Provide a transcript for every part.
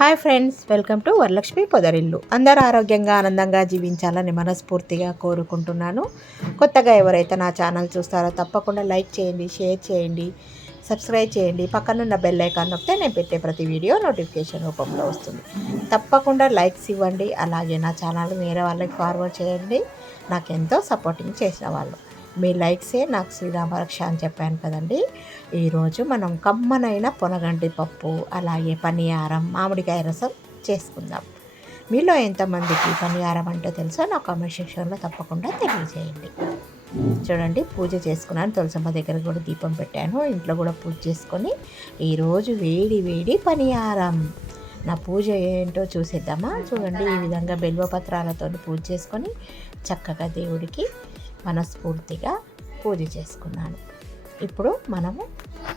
Hi friends, welcome to Varalakshmi Podarillu. అందరూ ఆరోగ్యంగా ఆనందంగా జీవించాలని మనస్ఫూర్తిగా కోరుకుంటున్నాను. కొత్తగా ఎవరైతే నా ఛానల్ చూస్తారో తప్పకుండా లైక్ చేయండి, షేర్ చేయండి, సబ్స్క్రైబ్ చేయండి. పక్కనున్న బెల్ ఐకాన్ నొక్కితే నేను పెట్టే ప్రతి వీడియో నోటిఫికేషన్ రూపంలో వస్తుంది. తప్పకుండా లైక్స్ ఇవ్వండి. అలాగే నా ఛానల్ వేరే వాళ్ళకి ఫార్వర్డ్ చేయండి. నాకెంతో సపోర్టింగ్ చేసిన వాళ్ళు. మీ లైక్సే నాకు శ్రీరామ రక్ష అని చెప్పాను కదండి. ఈరోజు మనం కమ్మనైన పొనగంటి పప్పు, అలాగే పనియారం, మామిడికాయ రసం చేసుకుందాం. మీలో ఎంతమందికి పనియారం అంటే తెలుసో నా కామెంట్ సెక్షన్లో తప్పకుండా తెలియజేయండి. చూడండి, పూజ చేసుకున్నాను. తులసమ్మ దగ్గర కూడా దీపం పెట్టాను. ఇంట్లో కూడా పూజ చేసుకొని ఈరోజు వేడి వేడి పనియారం. నా పూజ ఏంటో చూసేద్దామా? చూడండి, ఈ విధంగా బిల్వపత్రాలతో పూజ చేసుకొని చక్కగా దేవుడికి మనస్ఫూర్తిగా పూజ చేసుకున్నాను. ఇప్పుడు మనము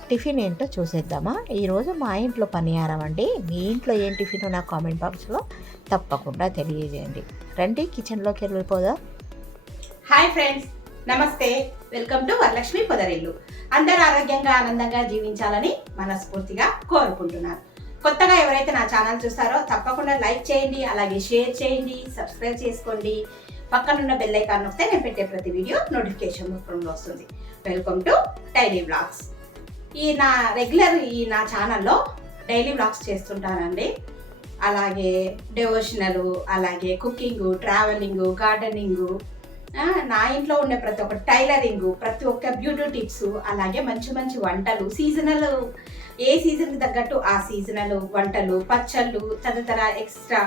టిఫిన్ ఏంటో చూసేద్దామా? ఈరోజు మా ఇంట్లో పనియారం అండి. మీ ఇంట్లో ఏం టిఫిన్ నా కామెంట్ బాక్స్లో తప్పకుండా తెలియజేయండి. రండి, కిచెన్లోకి వెళ్ళిపోదాం. హాయ్ ఫ్రెండ్స్, నమస్తే. Welcome to Varalakshmi Podarillu. అందరూ ఆరోగ్యంగా ఆనందంగా జీవించాలని మనస్ఫూర్తిగా కోరుకుంటున్నాను. కొత్తగా ఎవరైతే నా ఛానల్ చూస్తారో తప్పకుండా లైక్ చేయండి, అలాగే షేర్ చేయండి, సబ్స్క్రైబ్ చేసుకోండి. పక్కనున్న బెల్ ఐకాన్ నొక్కితే నేను పెట్టే ప్రతి వీడియో నోటిఫికేషన్ రూపంలో వస్తుంది. Welcome to daily vlogs. ఈ నా ఛానల్లో డైలీ వ్లాగ్స్ చేస్తుంటానండి. అలాగే డివోషనల్, అలాగే కుకింగ్, ట్రావెలింగ్, గార్డెనింగ్, నా ఇంట్లో ఉండే ప్రతి ఒక్క టైలరింగ్, ప్రతి ఒక్క బ్యూటీ టిప్స్, అలాగే మంచి మంచి వంటలు, సీజనల్, ఏ సీజన్కి తగ్గట్టు ఆ సీజనల్ వంటలు, పచ్చళ్ళు, తదితర ఎక్స్ట్రా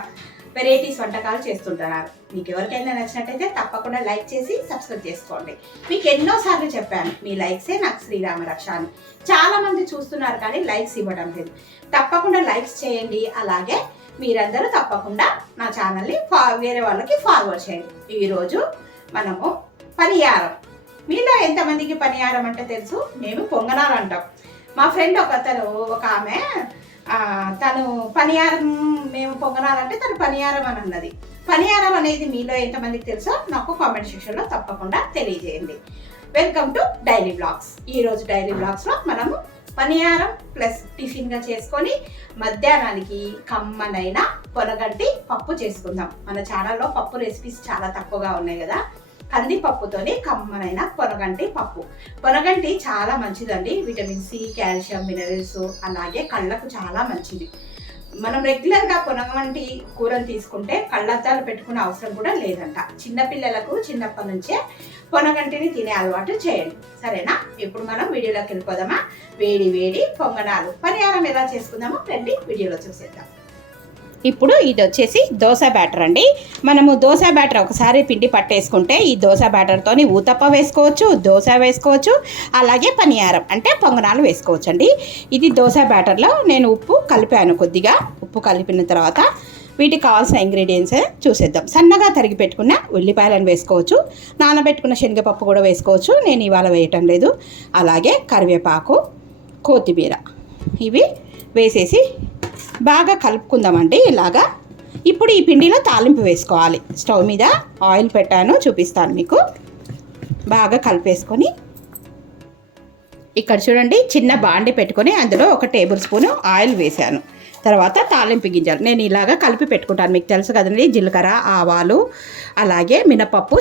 వెరైటీస్ వంటకాలు చేస్తుంటున్నారు. మీకు ఎవరికైనా నచ్చినట్టయితే తప్పకుండా లైక్ చేసి సబ్స్క్రైబ్ చేసుకోండి. మీకు ఎన్నోసార్లు చెప్పాను, మీ లైక్సే నాకు శ్రీరామ రక్ష అని. చాలా మంది చూస్తున్నారు కానీ లైక్స్ ఇవ్వడం లేదు. తప్పకుండా లైక్స్ చేయండి. అలాగే మీరందరూ తప్పకుండా నా ఛానల్ని వేరే వాళ్ళకి ఫార్వర్డ్ చేయండి. ఈరోజు మనము పనియారం. మీలో ఎంతమందికి పనియారం అంటే తెలుసు? మేము పొంగనాలు అంటాం. మా ఫ్రెండ్ ఒక ఆమె తను పనియారం, మేము పొంగనాలంటే తను పనియారం అని అన్నది. పనియారం అనేది మీలో ఎంతమందికి తెలుసో నాకు కామెంట్ సెక్షన్లో తప్పకుండా తెలియజేయండి. Welcome to daily blogs. ఈరోజు డైలీ బ్లాగ్స్లో మనము పనియారం ప్లస్ టిఫిన్గా చేసుకొని మధ్యాహ్నానికి కమ్మనైన పొనగంటి పప్పు చేసుకుందాం. మన ఛానల్లో పప్పు రెసిపీస్ చాలా తక్కువగా ఉన్నాయి కదా. కందిపప్పుతోనే కమ్మనైన పొనగంటి పప్పు. పొనగంటి చాలా మంచిదండి. విటమిన్ సి, కాల్షియం, మినరల్స్, అలాగే కళ్ళకు చాలా మంచిది. మనం రెగ్యులర్గా పొనగంటి కూరలు తీసుకుంటే కళ్ళద్దాలు పెట్టుకునే అవసరం కూడా లేదంట. చిన్నపిల్లలకు చిన్నప్పటి నుంచే పొనగంటిని తినే అలవాటు చేయండి, సరేనా? ఇప్పుడు మనం వీడియోలోకి వెళ్ళిపోదామా? వేడి వేడి పొంగనాలు పనియారం ఎలా చేసుకుందామో రండి వీడియోలో చూసేద్దాం. ఇప్పుడు ఇది వచ్చేసి దోశ బ్యాటర్ అండి. మనము దోశ బ్యాటర్ ఒకసారి పిండి పట్టేసుకుంటే ఈ దోశ బ్యాటర్తోని ఊతప్ప వేసుకోవచ్చు, దోశ వేసుకోవచ్చు, అలాగే పనియారం అంటే పొంగనాలు వేసుకోవచ్చు అండి. ఇది దోశ బ్యాటర్లో నేను ఉప్పు కలిపాను. కొద్దిగా ఉప్పు కలిపిన తర్వాత వీటికి కావాల్సిన ఇంగ్రీడియంట్స్ చూసేద్దాం. సన్నగా తరిగి పెట్టుకున్న ఉల్లిపాయలను వేసుకోవచ్చు, నానబెట్టుకున్న శనగపప్పు కూడా వేసుకోవచ్చు. నేను ఇవాళ వేయటం లేదు. అలాగే కరివేపాకు, కొత్తిమీర ఇవి వేసేసి బాగా కలుపుకుందామండి ఇలాగా. ఇప్పుడు ఈ పిండిలో తాలింపు వేసుకోవాలి. స్టవ్ మీద ఆయిల్ పెట్టాను, చూపిస్తాను మీకు. బాగా కలిపేసుకొని ఇక్కడ చూడండి, చిన్న బాండి పెట్టుకొని అందులో 1 టేబుల్ స్పూను ఆయిల్ వేసాను. తర్వాత తాలింపు గింజలు నేను ఇలాగా కలిపి పెట్టుకుంటాను. మీకు తెలుసు కదండి, జీలకర్ర, ఆవాలు, అలాగే మినపప్పు,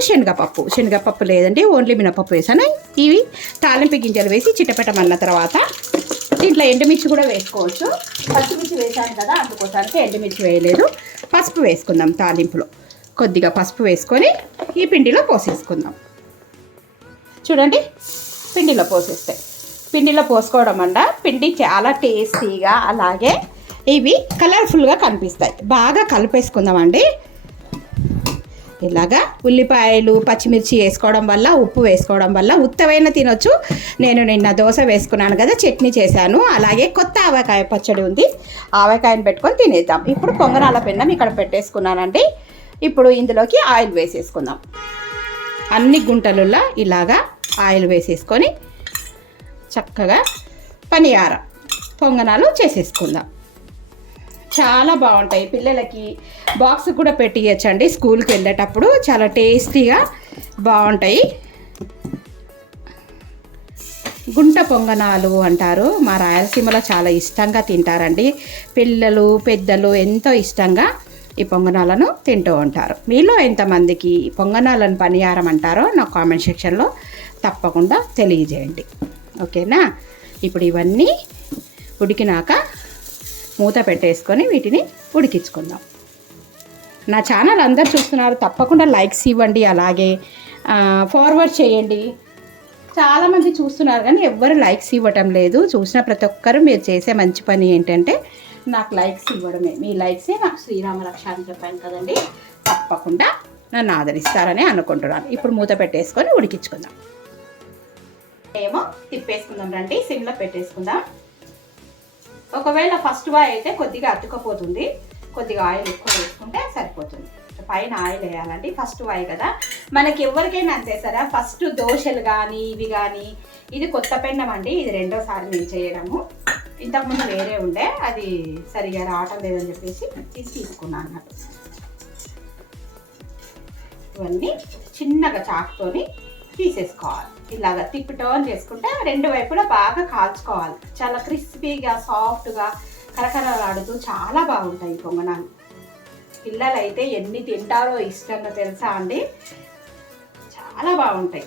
శనగపప్పు లేదండి, ఓన్లీ మినపప్పు వేసాను. ఇవి తాలింపు గింజలు వేసి చిట్టపెట్టమన్న తర్వాత దీంట్లో ఎండుమిర్చి కూడా వేసుకోవచ్చు. పచ్చిమిర్చి వేసాను కదా, అందుకోసానికి ఎండుమిర్చి వేయలేదు. పసుపు వేసుకుందాం. తాలింపులో కొద్దిగా పసుపు వేసుకొని ఈ పిండిలో పోసేసుకుందాం. చూడండి, పిండిలో పోసుకోవడం వల్ల పిండి చాలా టేస్టీగా, అలాగే ఇవి కలర్ఫుల్గా కనిపిస్తాయి. బాగా కలిపేసుకుందామండి. ఇలాగా ఉల్లిపాయలు, పచ్చిమిర్చి వేసుకోవడం వల్ల, ఉప్పు వేసుకోవడం వల్ల ఉత్తవైనా తినొచ్చు. నేను నిన్న దోశ వేసుకున్నాను కదా, చట్నీ చేశాను. అలాగే కొత్త ఆవకాయ పచ్చడి ఉంది, ఆవకాయని పెట్టుకొని తినేద్దాం. ఇప్పుడు పొంగనాల పెన్నం ఇక్కడ పెట్టేసుకున్నానండి. ఇప్పుడు ఇందులోకి ఆయిల్ వేసేసుకుందాం. అన్ని గుంటలలో ఇలాగా ఆయిల్ వేసేసుకొని చక్కగా పనియారం పొంగనాలు చేసేసుకుందాం. చాలా బాగుంటాయి. పిల్లలకి బాక్స్ కూడా పెట్టియచ్చండి. స్కూల్కి వెళ్ళేటప్పుడు చాలా టేస్టీగా బాగుంటాయి. గుంట పొంగనాలు అంటారు. మా రాయలసీమలో చాలా ఇష్టంగా తింటారండి. పిల్లలు పెద్దలు ఎంతో ఇష్టంగా ఈ పొంగనాలను తింటూ ఉంటారు. మీలో ఎంతమందికి పొంగనాలను పనియారం అంటారో నా కామెంట్ సెక్షన్లో తప్పకుండా తెలియజేయండి. ఓకేనా? ఇప్పుడు ఇవన్నీ ఉడికినాక మూత పెట్టేసుకొని వీటిని ఉడికించుకుందాం. నా ఛానల్ అందరు చూస్తున్నారు, తప్పకుండా లైక్స్ ఇవ్వండి, అలాగే ఫార్వర్డ్ చేయండి. చాలామంది చూస్తున్నారు కానీ ఎవ్వరు లైక్స్ ఇవ్వటం లేదు. చూసిన ప్రతి ఒక్కరు మీరు చేసే మంచి పని ఏంటంటే నాకు లైక్స్ ఇవ్వడమే. మీ లైక్సే నాకు శ్రీరామ రక్ష అని చెప్పాను కదండి. తప్పకుండా నన్ను ఆదరిస్తారని అనుకుంటున్నాను. ఇప్పుడు మూత పెట్టేసుకొని ఉడికించుకుందాం. ఏమో తిప్పేసుకుందాం రండి, సిమ్లో పెట్టేసుకుందాం. ఒకవేళ ఫస్ట్ వాయి అయితే కొద్దిగా అతుకపోతుంది, కొద్దిగా ఆయిల్ ఎక్కువ వేసుకుంటే సరిపోతుంది. పైన ఆయిల్ వేయాలండి, ఫస్ట్ వాయి కదా. మనకి ఎవరికైనా అంతే సరే, ఫస్ట్ దోశలు కానీ ఇవి కానీ, ఇది కొత్త పెన్నం అండి, ఇది రెండోసారి నేను చేయడము. ఇంతకుముందు వేరే ఉండే, అది సరిగా రావటం లేదని చెప్పేసి తీసుకున్నాను అన్నట్టు. ఇవన్నీ చిన్నగా చాకుతోని తీసేసుకోవాలి. ఇలాగ తిప్పటోన్ చేసుకుంటే రెండు వైపులా బాగా కాల్చుకోవాలి. చాలా క్రిస్పీగా సాఫ్ట్గా కరకరలాడుతూ చాలా బాగుంటాయి పొంగనాలు. పిల్లలు అయితే ఎన్ని తింటారో ఇష్టంగా తెలుసా అండి, చాలా బాగుంటాయి.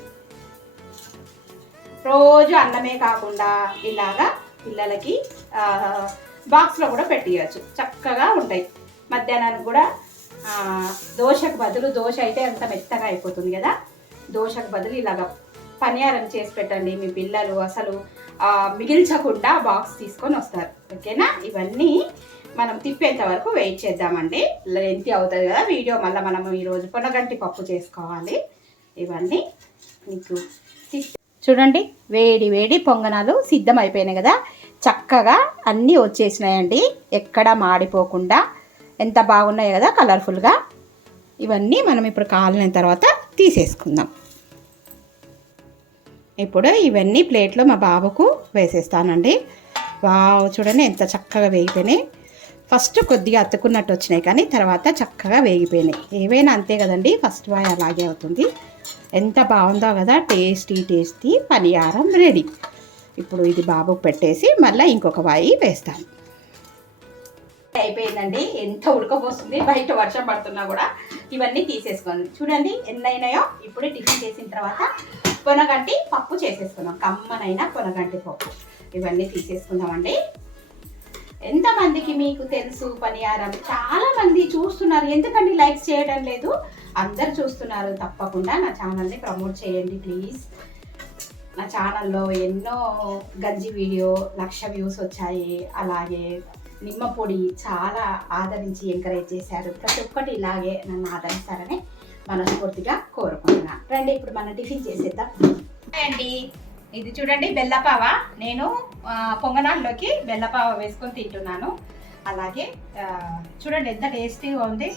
రోజు అన్నమే కాకుండా ఇలాగా పిల్లలకి బాక్స్లో కూడా పెట్టియచ్చు, చక్కగా ఉంటాయి. మధ్యాహ్నానికి కూడా దోశకు బదులు, దోశ అయితే అంత మెత్తగా అయిపోతుంది కదా, దోశకు బదులు ఇలాగ పనియారం చేసి పెట్టండి. మీ పిల్లలు అసలు మిగిల్చకుండా బాక్స్ తీసుకొని వస్తారు. ఓకేనా? ఇవన్నీ మనం తిప్పేంత వరకు వెయిట్ చేద్దామండి. లెంతి అవుతుంది కదా వీడియో. మళ్ళీ మనం ఈరోజు పొనగంటి పప్పు చేసుకోవాలి. ఇవన్నీ మీకు చూడండి, వేడి వేడి పొంగనాలు సిద్ధం అయిపోయినాయి కదా, చక్కగా అన్నీ వచ్చేసినాయండి, ఎక్కడ మాడిపోకుండా ఎంత బాగున్నాయి కదా కలర్ఫుల్గా. ఇవన్నీ మనం ఇప్పుడు కాలిన తర్వాత తీసేసుకుందాం. ఇప్పుడు ఇవన్నీ ప్లేట్లో మా బాబుకు వేసేస్తానండి. వావ్, చూడండి ఎంత చక్కగా వేగిపోయినాయి. ఫస్ట్ కొద్దిగా అతుకున్నట్టు వచ్చినాయి కానీ తర్వాత చక్కగా వేగిపోయినాయి. ఏవైనా అంతే కదండి, ఫస్ట్ వాయి అలాగే అవుతుంది. ఎంత బాగుందో కదా, టేస్టీ పనియారం రెడీ. ఇప్పుడు ఇది బాబుకు పెట్టేసి మళ్ళీ ఇంకొక వాయి వేస్తాను. అయిపోయిందండి, ఎంత ఉడకపోస్తుంది, బయట వర్షం పడుతున్నా కూడా. ఇవన్నీ తీసేసుకోండి. చూడండి ఎన్ని అయినాయో. ఇప్పుడు టిఫిన్ చేసిన తర్వాత పొనగంటి పప్పు చేసేసుకున్నాం, కమ్మనైనా పొనగంటి పప్పు. ఇవన్నీ తీసేసుకుందామండి. ఎంతమందికి మీకు తెలుసు పనియారం? చాలా మంది చూస్తున్నారు, ఎందుకండి లైక్స్ చేయడం లేదు? అందరు చూస్తున్నారు, తప్పకుండా నా ఛానల్ని ప్రమోట్ చేయండి ప్లీజ్. నా ఛానల్లో ఎన్నో గంజి వీడియో 1,00,000 వ్యూస్ వచ్చాయి. అలాగే నిమ్మ పొడి చాలా ఆదరించి ఎంకరేజ్ చేశారు. ప్రతి ఒక్కటి ఇలాగే నన్ను ఆదరిస్తారని మనస్ఫూర్తిగా కోరుకుంటున్నాను. రండి ఇప్పుడు మనం టిఫిన్ చేసేద్దాం అండి. ఇది చూడండి బెల్లపావ. నేను పొంగనాల్లోకి బెల్లపావ వేసుకొని తింటున్నాను. అలాగే చూడండి ఎంత టేస్టీగా ఉంది,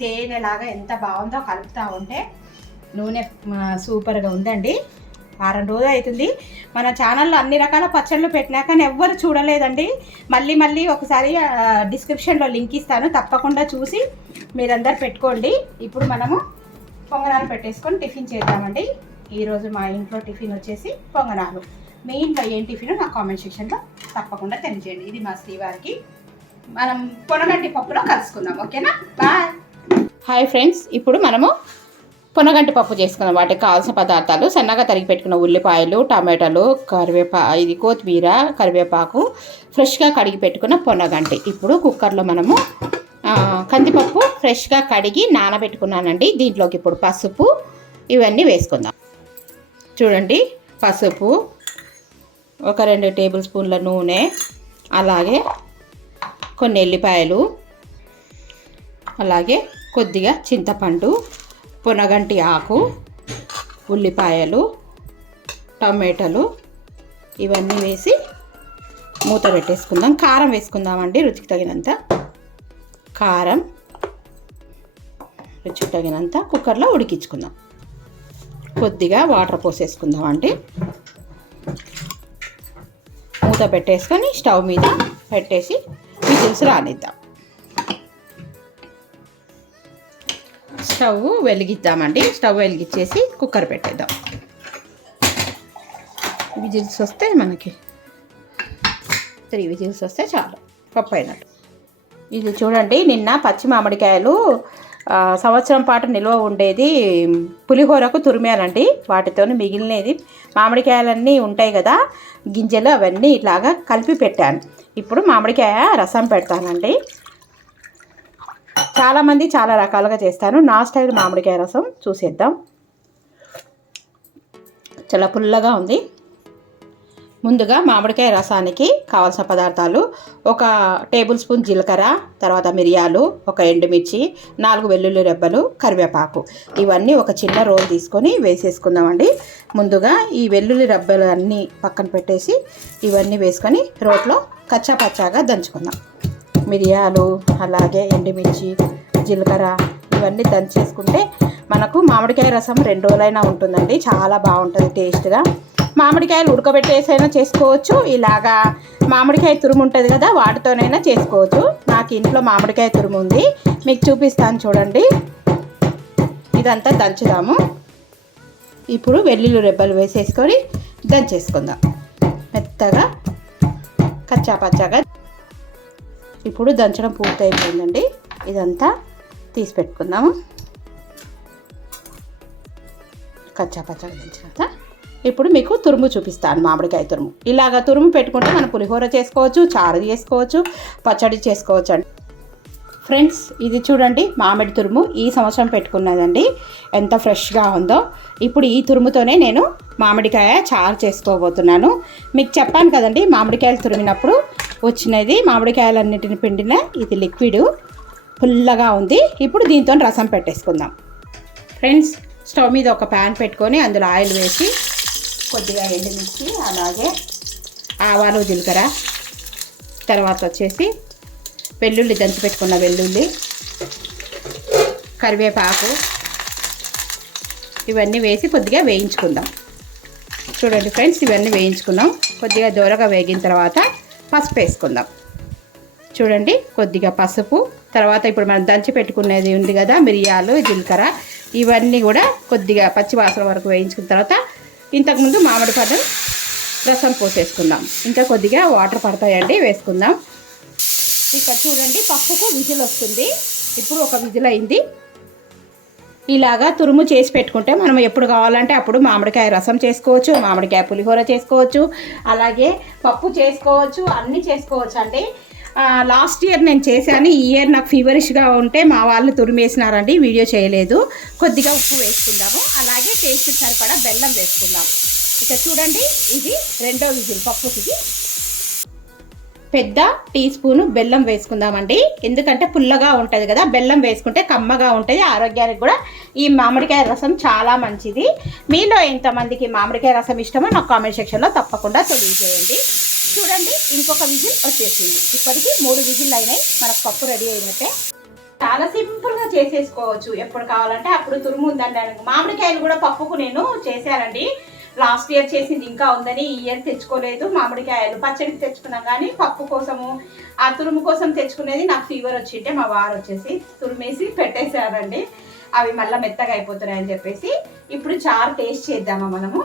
తేనెలాగా ఎంత బాగుందో. కలుపుతూ ఉంటే నూనె సూపర్గా ఉందండి. వారం రోజులు అవుతుంది మన ఛానల్లో అన్ని రకాల పచ్చళ్ళు పెట్టినా కానీ ఎవ్వరు చూడలేదండి. మళ్ళీ ఒకసారి డిస్క్రిప్షన్లో లింక్ ఇస్తాను, తప్పకుండా చూసి మీరందరు పెట్టుకోండి. ఇప్పుడు మనము పొంగనాలు పెట్టేసుకొని టిఫిన్ చేద్దామండి. ఈరోజు మా ఇంట్లో టిఫిన్ వచ్చేసి పొంగనాలు. మీ ఇంట్లో ఏం టిఫిన్ నా కామెంట్ సెక్షన్లో తప్పకుండా తెలియజేయండి. ఇది మా శ్రీవారికి. మనం పొనగంటి పప్పులో కలుసుకుందాం. ఓకేనా? బాయ్. హాయ్ ఫ్రెండ్స్, ఇప్పుడు మనము పొనగంటి పప్పు చేసుకుందాం. వాటికి కావాల్సిన పదార్థాలు: సన్నగా తరిగి పెట్టుకున్న ఉల్లిపాయలు, టమాటాలు, ఇది కొత్తిమీర, కరివేపాకు, ఫ్రెష్గా కడిగి పెట్టుకున్న పొనగంటి. ఇప్పుడు కుక్కర్లో మనము కందిపప్పు ఫ్రెష్గా కడిగి నానబెట్టుకున్నానండి. దీంట్లోకి ఇప్పుడు పసుపు ఇవన్నీ వేసుకుందాం. చూడండి, పసుపు, ఒక 2 టేబుల్ స్పూన్ల నూనె, అలాగే కొన్ని ఎల్లిపాయలు, అలాగే కొద్దిగా చింతపండు, పొనగంటి ఆకు, ఉల్లిపాయలు, టమాటాలు ఇవన్నీ వేసి మూత పెట్టేసుకుందాం. కారం వేసుకుందామండి, రుచికి తగినంత కారం, రుచికి తగినంత. కుక్కర్లో ఉడికించుకుందాం. కొద్దిగా వాటర్ పోసేసుకుందామండి. మూత పెట్టేసుకొని స్టవ్ మీద పెట్టేసి విజిల్స్ రానిద్దాం. స్టవ్ వెలిగిద్దామండి. స్టవ్ వెలిగించేసి కుక్కర్ పెట్టేద్దాం. విజిల్స్ వస్తే మనకి 3 విజిల్స్ వస్తే చాలు పప్పు అయినట్టు. ఇది చూడండి, నిన్న పచ్చి మామిడికాయలు సంవత్సరం పాటు నిల్వ ఉండేది పులిహోరకు తురిమేయాలండి. వాటితో మిగిలినది మామిడికాయలన్నీ ఉంటాయి కదా గింజలు, అవన్నీ ఇట్లాగా కలిపి పెట్టాను. ఇప్పుడు మామిడికాయ రసం పెడతానండి. చాలామంది చాలా రకాలుగా చేస్తాను. నా స్టైల్ మామిడికాయ రసం చూసేద్దాం. చాలా పుల్లగా ఉంది. ముందుగా మామిడికాయ రసానికి కావాల్సిన పదార్థాలు: 1 టేబుల్ స్పూన్ జీలకర్ర, తర్వాత మిరియాలు, 1 ఎండుమిర్చి, 4 వెల్లుల్లి రెబ్బలు, కరివేపాకు. ఇవన్నీ ఒక చిన్న రోల్ తీసుకొని వేసేసుకుందామండి. ముందుగా ఈ వెల్లుల్లి రెబ్బలు అన్నీ పక్కన పెట్టేసి ఇవన్నీ వేసుకొని రోట్లో కచ్చా పచ్చాగా దంచుకుందాం. మిరియాలు, అలాగే ఎండుమిర్చి, జీలకర్ర ఇవన్నీ దంచేసుకుంటే మనకు మామిడికాయ రసం 2 రోజులైనా ఉంటుందండి. చాలా బాగుంటుంది టేస్ట్గా. మామిడికాయలు ఉడకబెట్టేసైనా చేసుకోవచ్చు, ఇలాగా మామిడికాయ తురుము ఉంటుంది కదా వాటితోనైనా చేసుకోవచ్చు. నాకు ఇంట్లో మామిడికాయ తురుము ఉంది, మీకు చూపిస్తాను చూడండి. ఇదంతా దంచుదాము. ఇప్పుడు వెల్లుల్లి రెబ్బలు వేసేసుకొని దంచేసుకుందాం మెత్తగా కచ్చా పచ్చాగా. ఇప్పుడు దంచడం పూర్తయిపోయిందండి. ఇదంతా తీసి పెట్టుకుందాము. కచ్చా పచ్చగా దంచినంత. ఇప్పుడు మీకు తురుము చూపిస్తాను, మామిడికాయ తురుము. ఇలాగ తురుము పెట్టుకుంటే మనం పులిహోర చేసుకోవచ్చు, చారు చేసుకోవచ్చు, పచ్చడి చేసుకోవచ్చు అండి. ఫ్రెండ్స్, ఇది చూడండి మామిడి తురుము ఈ సంవత్సరం పెట్టుకున్నదండి. ఎంత ఫ్రెష్గా ఉందో. ఇప్పుడు ఈ తురుముతోనే నేను మామిడికాయ చారు చేసుకోబోతున్నాను. మీకు చెప్పాను కదండి, మామిడికాయలు తురిమినప్పుడు వచ్చినది మామిడికాయలన్నిటిని పిండిన ఇది లిక్విడ్ పుల్లగా ఉంది. ఇప్పుడు దీంతో రసం పెట్టేసుకుందాం. ఫ్రెండ్స్, స్టవ్ మీద ఒక ప్యాన్ పెట్టుకొని అందులో ఆయిల్ వేసి కొద్దిగా ఎండుమిర్చి, అలాగే ఆవాలు, జీలకర్ర, తర్వాత వచ్చేసి వెల్లుల్లి దంచి పెట్టుకున్న వెల్లుల్లి, కరివేపాకు ఇవన్నీ వేసి కొద్దిగా వేయించుకుందాం. చూడండి ఫ్రెండ్స్, ఇవన్నీ వేయించుకుందాం. కొద్దిగా దూరగా వేగిన తర్వాత పసుపు వేసుకుందాం. చూడండి, కొద్దిగా పసుపు, తర్వాత ఇప్పుడు మనం దంచి పెట్టుకునేది ఉంది కదా మిరియాలు, జీలకర్ర ఇవన్నీ కూడా కొద్దిగా పచ్చి వాసన వరకు వేయించుకున్న తర్వాత ఇంతకుముందు మామిడి పండు రసం పోసేసుకుందాం. ఇంకా కొద్దిగా వాటర్ పడతాయండి, వేసుకుందాం. ఇక్కడ చూడండి పప్పుకు విజిల్ వస్తుంది. ఇప్పుడు ఒక విజిల్ అయింది. ఇలాగా తురుము చేసి పెట్టుకుంటే మనం ఎప్పుడు కావాలంటే అప్పుడు మామిడికాయ రసం చేసుకోవచ్చు, మామిడికాయ పులిహోర చేసుకోవచ్చు, అలాగే పప్పు చేసుకోవచ్చు, అన్నీ చేసుకోవచ్చు అండి. లాస్ట్ ఇయర్ నేను చేశాను. ఈ ఇయర్ నాకు ఫీవరిష్గా ఉంటే మా వాళ్ళు తురిమేసినారండి, వీడియో చేయలేదు. కొద్దిగా ఉప్పు వేసుకుందాము, అలాగే టేస్ట్ సరిపడా బెల్లం వేసుకుందాం. ఇక చూడండి, ఇది 2వ విజిల్. పప్పుకి పెద్ద టీ స్పూను బెల్లం వేసుకుందామండి. ఎందుకంటే పుల్లగా ఉంటుంది కదా, బెల్లం వేసుకుంటే కమ్మగా ఉంటుంది. ఆరోగ్యానికి కూడా ఈ మామిడికాయ రసం చాలా మంచిది. మీలో ఎంతమందికి మామిడికాయ రసం ఇష్టమో నాకు కామెంట్ సెక్షన్లో తప్పకుండా తెలియజేయండి. చూడండి, ఇంకొక విజిల్ వచ్చేసింది. ఇప్పటికి 3 విజిల్ అయినాయి. మనకు పప్పు రెడీ అయినట్టే. చాలా సింపుల్గా చేసేసుకోవచ్చు. ఎప్పుడు కావాలంటే అప్పుడు తురుము ఉందండి. మామిడికాయలు కూడా పప్పుకు నేను చేశానండి. లాస్ట్ ఇయర్ చేసింది ఇంకా ఉందని ఈ ఇయర్ తెచ్చుకోలేదు. మామిడికాయలు పచ్చడికి తెచ్చుకున్నాం, కానీ పప్పు కోసము ఆ తురుము కోసం తెచ్చుకునేది నాకు ఫీవర్ వచ్చింటే మా వారు వచ్చేసి తురిమేసి పెట్టేశారండి. అవి మళ్ళీ మెత్తగా అయిపోతున్నాయని చెప్పేసి ఇప్పుడు చారు టేస్ట్ చేద్దామా మనము.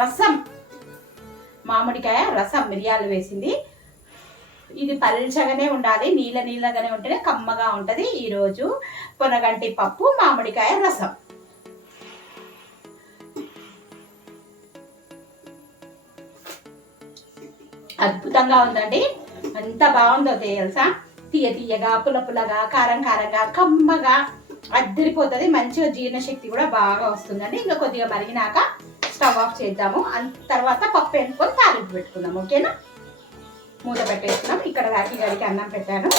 రసం, మామిడికాయ రసం మిరియాలు వేసింది. ఇది పల్చగానే ఉండాలి, నీళ్ళగానే ఉంటేనే కమ్మగా ఉంటుంది. ఈరోజు పొనగంటి పప్పు మామిడికాయ రసం. అద్భుతంగా ఉందండి. ఎంత బాగుందో తెలుసా. తీయగా, పుల్లగా, కారంగా, కమ్మగా అద్దరిపోతుంది. మంచిగా జీర్ణశక్తి కూడా బాగా వస్తుందండి. ఇంకా కొద్దిగా మరిగినాక స్టవ్ ఆఫ్ చేద్దాము. తర్వాత పప్పు వేసుకొని తాలింపు పెట్టుకుందాం. ఓకేనా? మూత పెట్టేసుకున్నాం. ఇక్కడ రాఖీ గడికి అన్నం పెట్టాను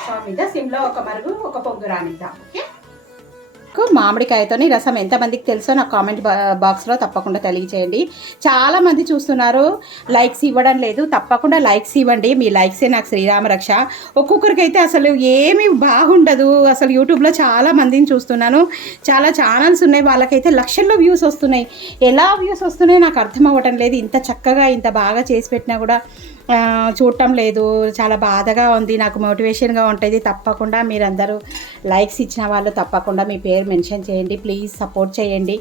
స్టవ్ మీద. సిమ్లో ఒక మరుగు ఒక పొంగు రానిద్దాం. ఓకే. మామిడికాయతోని రసం ఎంతమందికి తెలుసో నాకు కామెంట్ బాక్స్లో తప్పకుండా తెలియచేయండి. చాలామంది చూస్తున్నారు, లైక్స్ ఇవ్వడం లేదు. తప్పకుండా లైక్స్ ఇవ్వండి. మీ లైక్సే నాకు శ్రీరామ రక్ష. ఒక్కొక్కరికైతే అసలు ఏమీ బాగుండదు. అసలు యూట్యూబ్లో చాలా మందిని చూస్తున్నాను, చాలా ఛానల్స్ ఉన్నాయి, వాళ్ళకైతే లక్షల్లో వ్యూస్ వస్తున్నాయి. ఎలా వ్యూస్ వస్తున్నాయో నాకు అర్థం అవ్వటం లేదు. ఇంత చక్కగా ఇంత బాగా చేసి పెట్టినా కూడా చూడటం లేదు. చాలా బాధగా ఉంది. నాకు మోటివేషన్గా ఉంటుంది. తప్పకుండా మీరందరూ లైక్స్ ఇచ్చిన వాళ్ళు తప్పకుండా మీ పేరు మెన్షన్ చేయండి. ప్లీజ్ సపోర్ట్ చేయండి.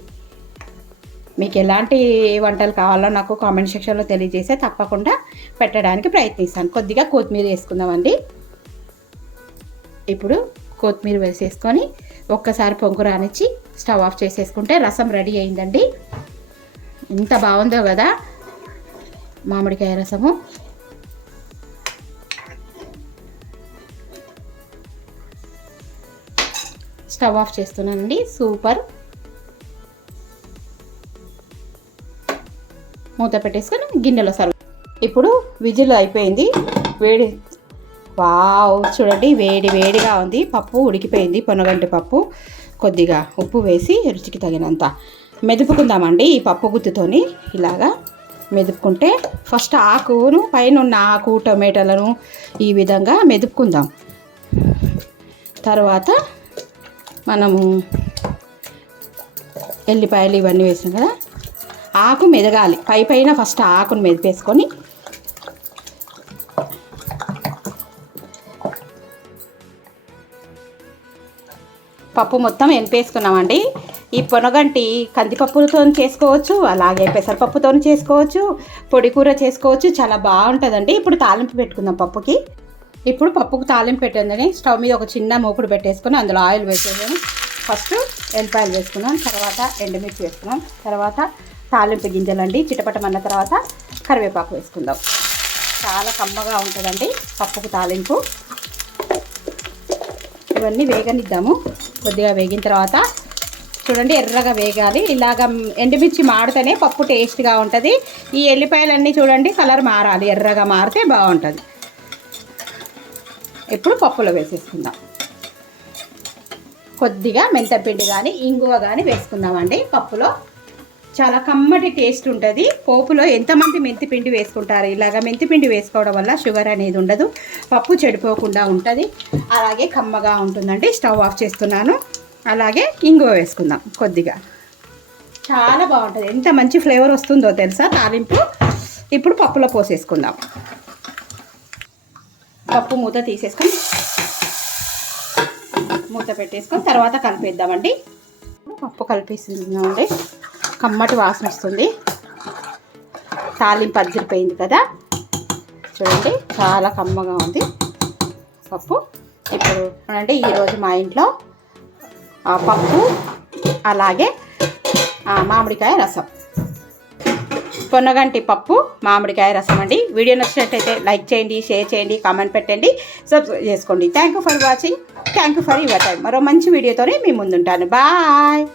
మీకు ఎలాంటి వంటలు కావాలో నాకు కామెంట్ సెక్షన్లో తెలియజేస్తే తప్పకుండా పెట్టడానికి ప్రయత్నిస్తాను. కొద్దిగా కొత్తిమీర వేసుకుందామండి. ఇప్పుడు కొత్తిమీర వేసేసుకొని ఒక్కసారి పొంగు రానిచ్చి స్టవ్ ఆఫ్ చేసేసుకుంటే రసం రెడీ అయిందండి. ఎంత బాగుందో కదా మామిడికాయ రసము. స్టవ్ ఆఫ్ చేస్తున్నానండి. సూపర్. మూత పెట్టేసుకొని గిన్నెలో సర్వ్. ఇప్పుడు విజిల్ అయిపోయింది. వేడి, వావ్ చూడండి వేడి వేడిగా ఉంది. పప్పు ఉడికిపోయింది. పొనగంటి పప్పు. కొద్దిగా ఉప్పు వేసి రుచికి తగినంత మెదుపుకుందామండి. ఈ పప్పు గుత్తుతోని ఇలాగా మెదుపుకుంటే ఫస్ట్ ఆకును పైన ఉన్న ఆకు టొమాటోలను ఈ విధంగా మెదుపుకుందాం. తర్వాత మనము ఎల్లిపాయలు ఇవన్నీ వేసాం కదా, ఆకు మెదగాలి. పైన ఫస్ట్ ఆకును మెదిపేసుకొని పప్పు మొత్తం ఎనిపేసుకున్నామండి. ఈ పొనగంటి కందిపప్పుతో చేసుకోవచ్చు, అలాగే పెసరపప్పుతో చేసుకోవచ్చు, పొడి కూర చేసుకోవచ్చు. చాలా బాగుంటుందండి. ఇప్పుడు తాలింపు పెట్టుకుందాం పప్పుకి. ఇప్పుడు పప్పుకు తాలింపు పెట్టిందని స్టవ్ మీద ఒక చిన్న మూకుడు పెట్టేసుకొని అందులో ఆయిల్ వేసేసాను. ఫస్ట్ ఎల్లిపాయలు వేసుకున్నాం, తర్వాత ఎండుమిర్చి వేసుకున్నాం, తర్వాత తాలింపు గింజలండి చిటపటమన్న తర్వాత కరివేపాకు వేసుకుందాం. చాలా కమ్మగా ఉంటుందండి పప్పుకు తాలింపు. ఇవన్నీ వేగనిద్దాము. కొద్దిగా వేగిన తర్వాత చూడండి ఎర్రగా వేగాలి. ఇలాగ ఎండుమిర్చి మాడితేనే పప్పు టేస్ట్గా ఉంటుంది. ఈ ఎల్లిపాయలన్నీ చూడండి కలర్ మారాలి, ఎర్రగా మారితే బాగుంటుంది. ఇప్పుడు పప్పులో వేసేసుకుందాం. కొద్దిగా మెంతపిండి కానీ ఇంగువ కానీ వేసుకుందామండి. పప్పులో చాలా కమ్మటి టేస్ట్ ఉంటుంది. పోపులో ఎంతమంది మెంతిపిండి వేసుకుంటారు. ఇలాగ మెంతిపిండి వేసుకోవడం వల్ల షుగర్ అనేది ఉండదు, పప్పు చెడిపోకుండా ఉంటుంది, అలాగే కమ్మగా ఉంటుందండి. స్టవ్ ఆఫ్ చేస్తున్నాను. అలాగే ఇంగువ వేసుకుందాం కొద్దిగా. చాలా బాగుంటుంది. ఎంత మంచి ఫ్లేవర్ వస్తుందో తెలుసా తాలింపు. ఇప్పుడు పప్పులో పోసేసుకుందాం. పప్పు మూత తీసేసుకొని మూత పెట్టేసుకొని తర్వాత కలిపేద్దామండి. పప్పు కలిపేస్తున్నామండి. కమ్మటి వాసన వస్తుంది. తాలింపు అదిరిపోయింది కదా చూడండి, చాలా కమ్మగా ఉంది పప్పు. ఇప్పుడు అంటే ఈరోజు మా ఇంట్లో పప్పు అలాగే మామిడికాయ రసం, పొన్నగంటి పప్పు మామిడికాయ రసం అండి. వీడియో నచ్చినట్టయితే లైక్ చేయండి, షేర్ చేయండి, కామెంట్ పెట్టండి, సబ్స్క్రైబ్ చేసుకోండి. Thank you for watching. Thank you for your time. మరో మంచి వీడియోతోనే మీ ముందుంటాను. బాయ్.